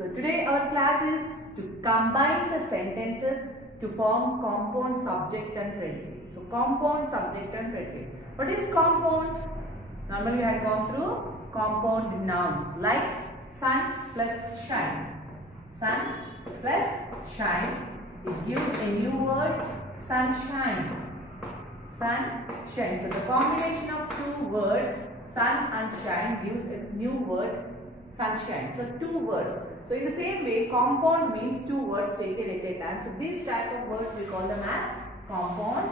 So today our class is to combine the sentences to form compound subject and predicate. So compound subject and predicate. What is compound? Normally you have gone through compound nouns like sun plus shine. Sun plus shine. It gives a new word sunshine. Sunshine. So the combination of two words sun and shine gives a new word sunshine. So two words. So in the same way, compound means two words taken at a time. So these type of words we call them as compound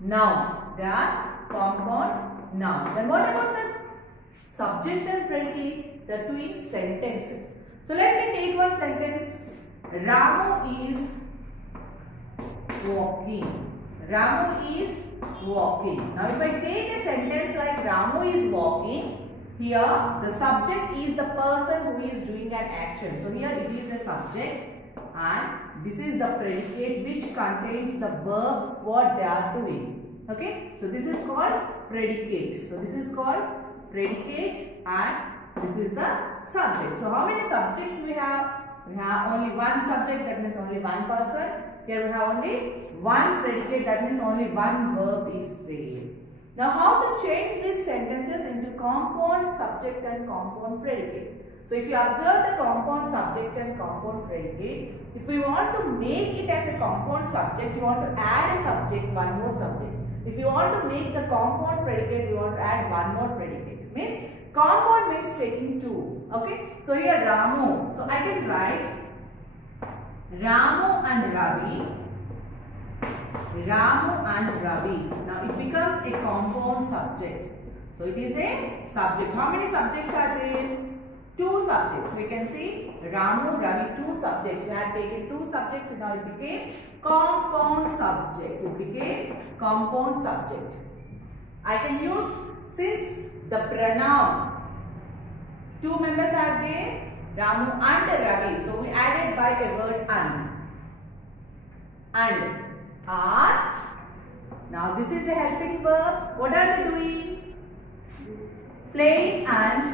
nouns. They are compound nouns. Then what about the subject and predicate? The two in sentences. So let me take one sentence. Ramu is walking. Ramu is walking. Now if I take a sentence like Ramu is walking, here the subject is the person who is doing an action. So here it is the subject and this is the predicate which contains the verb what they are doing. Okay. So this is called predicate. So this is called predicate and this is the subject. So how many subjects we have? We have only one subject, that means only one person. Here we have only one predicate, that means only one verb is there. Now how to change these sentences into compound subject and compound predicate? So if you observe the compound subject and compound predicate, if we want to make it as a compound subject, we want to add a subject, one more subject. If you want to make the compound predicate, we want to add one more predicate. Means compound means taking two. Okay. So here Ramu. So I can write Ramu and Ravi. Ramu and Ravi. Now it becomes a compound subject. So it is a subject. How many subjects are there? Two subjects. We can see Ramu, Ravi, two subjects. We had taken two subjects and now it became compound subject. It became compound subject. I can use, since the pronoun, two members are there, Ramu and Ravi. So we added by a word and. And. Are. Now this is a helping verb. What are they doing? Playing and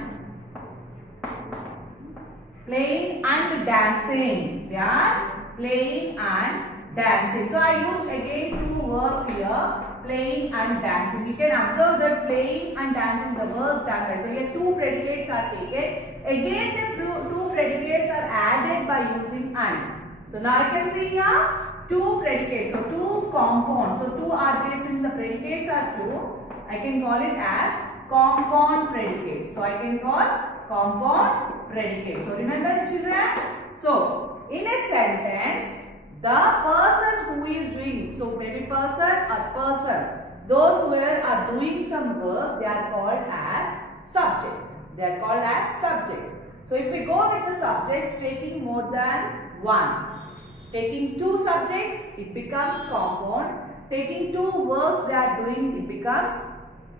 dancing. They are playing and dancing. So I used again two verbs here, playing and dancing. You can observe that playing and dancing, the verb done. So here two predicates are taken. Again the two predicates are added by using and. So now I can see here two predicates, so two compounds. So two are there, since the predicates are two, I can call it as compound predicates. So I can call compound predicates. So remember children. So in a sentence, the person who is doing, so maybe person or persons, those who are doing some work, they are called as subjects. They are called as subjects. So if we go with the subjects taking more than one, taking two subjects, it becomes compound. Taking two verbs they are doing, it becomes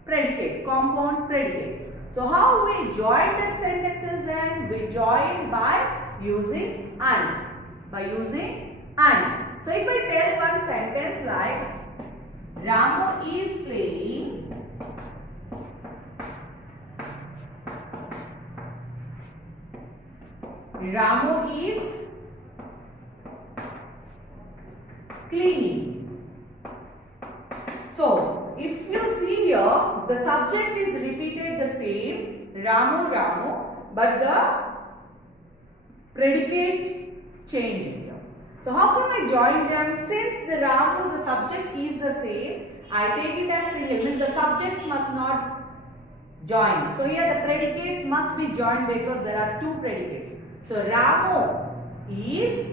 predicate, compound predicate. So how we join that sentences then? We join by using and. By using and. So if I tell one sentence like Ramu is playing Ramu is cleaning. So, if you see here, the subject is repeated the same, Ramu, Ramu, but the predicate changed here. So, how can I join them? Since the Ramu, the subject is the same, I take it as single, means the subjects must not join. So, here the predicates must be joined because there are two predicates. So, Ramu is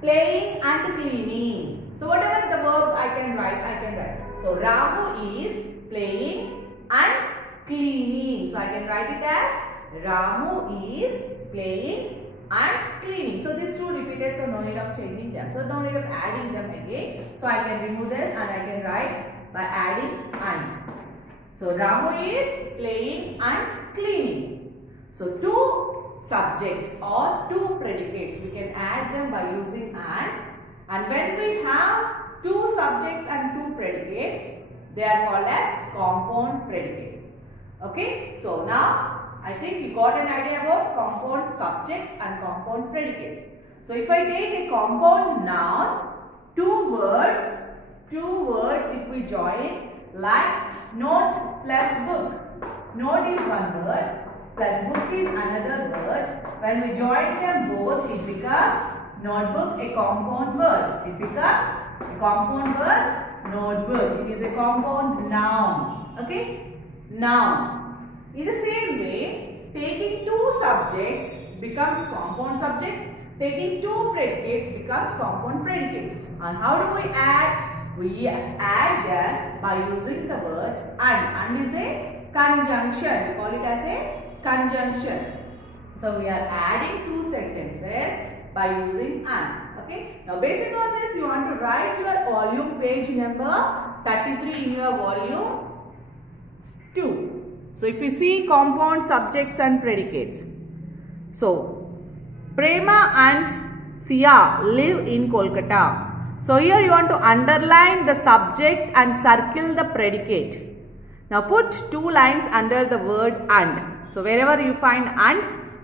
playing and cleaning. So whatever the verb I can write. So Ramu is playing and cleaning. So I can write it as Ramu is playing and cleaning. So these two repeated, so no need of changing them. So no need of adding them again. So I can remove them and I can write by adding and. So Ramu is playing and cleaning. So two subjects or two predicates, we can add them by using and when we have two subjects and two predicates, they are called as compound predicate. Okay. So now I think you got an idea about compound subjects and compound predicates. So if I take a compound noun, two words if we join, like note plus book. Note is one word plus book is another word. When we join them both, it becomes notebook, a compound word. It becomes a compound word, notebook. It is a compound noun. Okay? Noun. In the same way, taking two subjects becomes compound subject. Taking two predicates becomes compound predicate. And how do we add? We add them by using the word and. And is a conjunction. We call it as a conjunction. So we are adding two sentences by using and. Okay. Now based on this, you want to write your volume page number 33 in your volume 2. So if you see compound subjects and predicates. So Prema and Sia live in Kolkata. So here you want to underline the subject and circle the predicate. Now put two lines under the word and. So wherever you find and,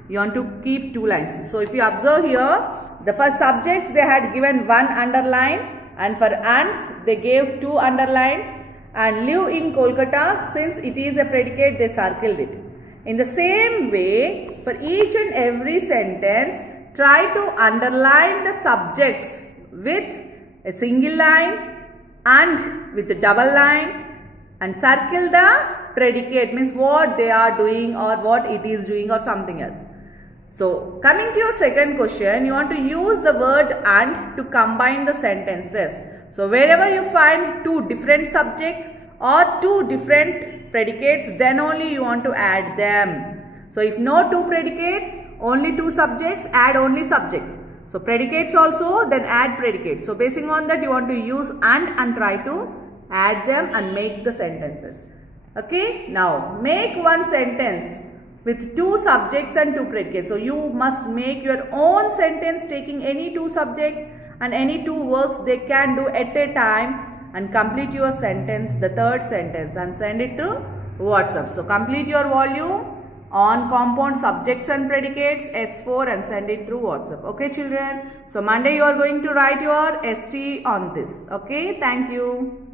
you want to keep two lines. So if you observe here, the first subjects they had given one underline, and for and they gave two underlines, and live in Kolkata, since it is a predicate, they circled it. In the same way, for each and every sentence, try to underline the subjects with a single line and with a double line, and circle the predicate, means what they are doing or what it is doing or something else. So coming to your second question, you want to use the word and to combine the sentences. So wherever you find two different subjects or two different predicates, then only you want to add them. So if no two predicates, only two subjects, add only subjects. So predicates also, then add predicates. So basing on that, you want to use and try to add them and make the sentences. Okay, now make one sentence with two subjects and two predicates. So you must make your own sentence taking any two subjects and any two works they can do at a time, and complete your sentence, the third sentence, and send it to WhatsApp. So complete your volume on compound subjects and predicates S4 and send it through WhatsApp. Okay children. So Monday you are going to write your ST on this. Okay. Thank you.